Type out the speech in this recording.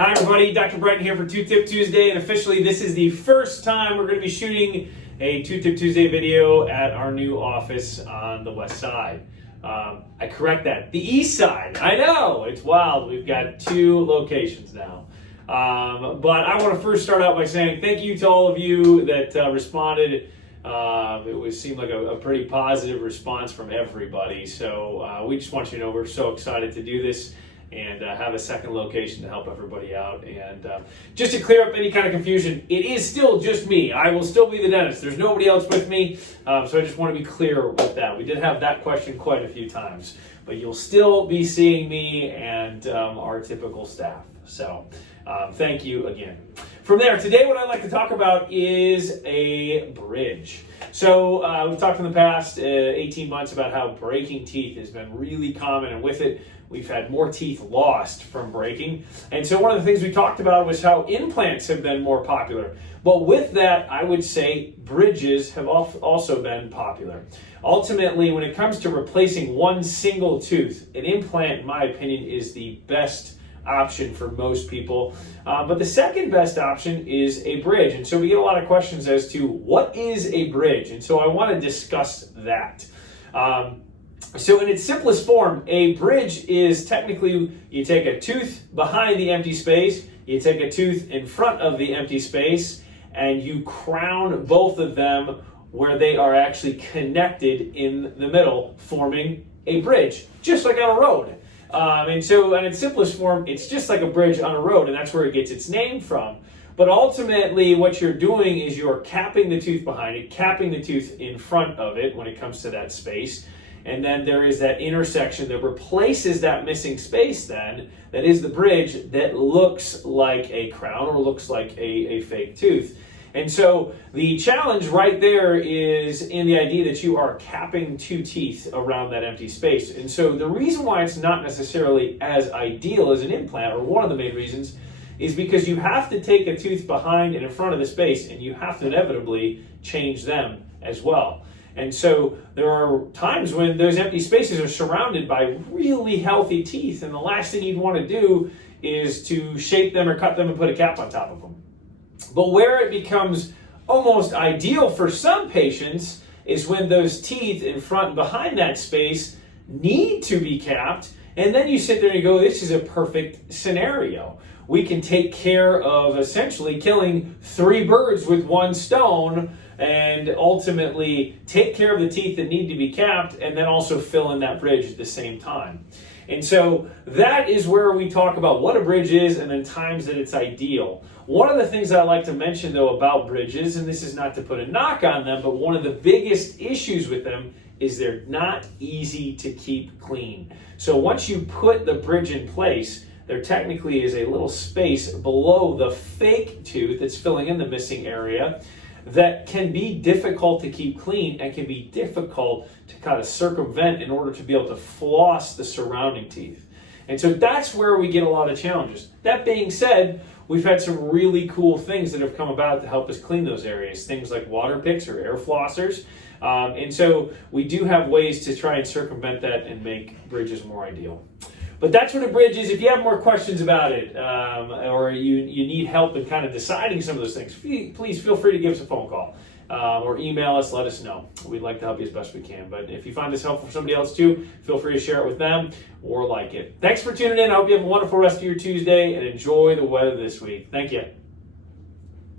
Hi everybody, Dr. Bryton here for Tooth Tip Tuesday, and officially this is the first time we're going to be shooting a Tooth Tip Tuesday video at our new office on the west side. I correct that, the east side. I know, it's wild. We've got two locations now. But I want to first start out by saying thank you to all of you that responded. It seemed like a pretty positive response from everybody. So we just want you to know we're so excited to do this and have a second location to help everybody out. And just to clear up any kind of confusion, it is still just me. I will still be the dentist. There's nobody else with me. So I just want to be clear with that. We did have that question quite a few times, but you'll still be seeing me and our typical staff. So thank you again. From there, today what I'd like to talk about is a bridge. So we've talked in the past 18 months about how breaking teeth has been really common, and with it, we've had more teeth lost from breaking. And so one of the things we talked about was how implants have been more popular. But with that, I would say bridges have also been popular. Ultimately, when it comes to replacing one single tooth, an implant, in my opinion, is the best option for most people. But the second best option is a bridge. And so we get a lot of questions as to what is a bridge. And so I want to discuss that. So in its simplest form, a bridge is technically you take a tooth behind the empty space, you take a tooth in front of the empty space, and you crown both of them where they are actually connected in the middle, forming a bridge, just like on a road. And so in its simplest form, it's just like a bridge on a road, and that's where it gets its name from. But ultimately, what you're doing is you're capping the tooth behind it, capping the tooth in front of it when it comes to that space. And then there is that intersection that replaces that missing space then, that is the bridge that looks like a crown or looks like a fake tooth. And so the challenge right there is in the idea that you are capping two teeth around that empty space. And so the reason why it's not necessarily as ideal as an implant, or one of the main reasons, is because you have to take a tooth behind and in front of the space, and you have to inevitably change them as well. And so there are times when those empty spaces are surrounded by really healthy teeth, and the last thing you'd want to do is to shape them or cut them and put a cap on top of them. But where it becomes almost ideal for some patients is when those teeth in front and behind that space need to be capped, and then you sit there and you go, this is a perfect scenario. We can take care of essentially killing three birds with one stone, and ultimately take care of the teeth that need to be capped, and then also fill in that bridge at the same time. And so that is where we talk about what a bridge is and then times that it's ideal. One of the things I like to mention though about bridges, and this is not to put a knock on them, but one of the biggest issues with them is they're not easy to keep clean. So once you put the bridge in place, there technically is a little space below the fake tooth that's filling in the missing area that can be difficult to keep clean and can be difficult to kind of circumvent in order to be able to floss the surrounding teeth. And so that's where we get a lot of challenges. That being said, we've had some really cool things that have come about to help us clean those areas. Things like water picks or air flossers. And so we do have ways to try and circumvent that and make bridges more ideal. But that's what a bridge is. If you have more questions about it, or you need help in kind of deciding some of those things, please feel free to give us a phone call or email us, let us know. We'd like to help you as best we can. But if you find this helpful for somebody else too, feel free to share it with them or like it. Thanks for tuning in. I hope you have a wonderful rest of your Tuesday and enjoy the weather this week. Thank you.